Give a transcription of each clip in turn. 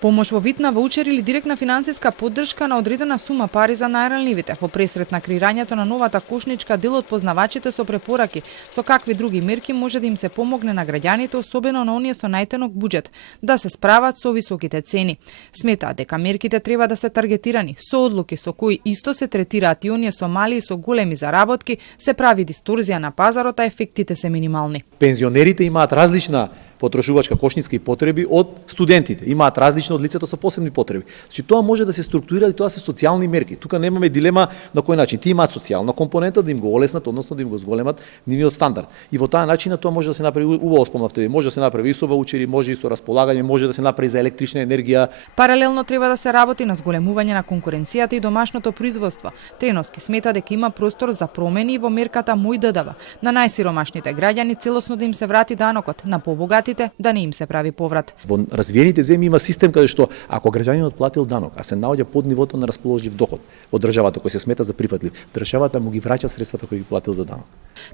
Помош во вид на ваучер или директна финансиска поддршка на одредена сума пари за најранливите. Во пресрет на креирањето на новата кошничка, дел од познавачите со препораки со какви други мерки може да им се помогне на граѓаните, особено на оние со најтенок буџет, да се справат со високите цени. Сметаат дека мерките треба да се таргетирани со одлуки со кои исто се третираат и оние со мали и со големи заработки, се прави дисторзија на пазарот, а ефектите се минимални. Пензионерите имаат различна потрошувачка кошница и потреби од студентите. Имаат различно од лицето со посебни потреби. Значи тоа може да се структурира и тоа се социјални мерки. Тука немаме дилема на кој начин. Ти имаат социјална компонента да им го олеснат, односно да им го зголемат нивниот стандард. И во таа начин тоа може да се направи, убаво спомнавте, може да се направи и со ваучери, може и со располагање, може да се направи за електрична енергија. Паралелно треба да се работи на зголемување на конкуренцијата и домашното производство. Треновски смета дека има простор за промени во мерката Мој ДДВ. На најсиромашните граѓани целосно да им се врати данокот, на побогатите да не им се прави поврат. Во развиените земји има систем каде што ако граѓанинот платил данок, а се наоѓа под нивото на расположив доход од државата кој се смета за прифатлив, државата му ги враќа средствата кои ги платил за данок.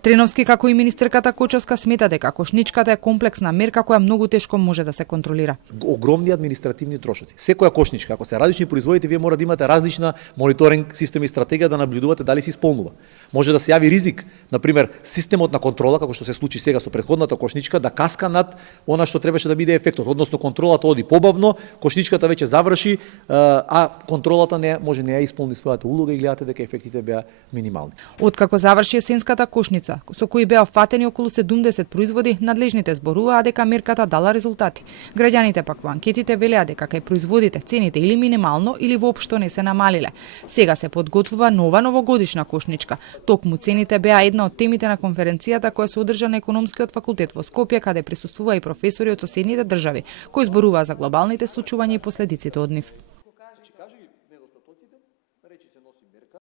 Треновски, како и министерката Кочовска, смета дека кошничката е комплексна мерка која многу тешко може да се контролира. Огромни административни трошоци. Секоја кошничка, ако се различни производите, вие мора да имате различна мониторинг систем и стратегија да наблюдувате дали се исполнува. Може да се јави ризик, например, системот на контрола, како што се случи сега со претходната кошничка, да каска над она што требаше да биде ефектот, односно контролата оди побавно, кошничката веќе заврши, а контролата не ја исполни својата улога и гледате дека ефектите беа минимални. Откако заврши есенската кошница, со кои беа фатени околу 70 производи, надлежните зборуваа дека мерката дала резултати. Граѓаните пак во анкетите велеа дека кај производите цените или минимално или воопшто не се намалиле. Сега се подготвува нова новогодишна кошничка. Токму цените беа една од темите на конференцијата која се одржа на Економскиот факултет во Скопје, каде присуствува и професори од соседните држави, кои зборуваа за глобалните случувања и последиците од нив.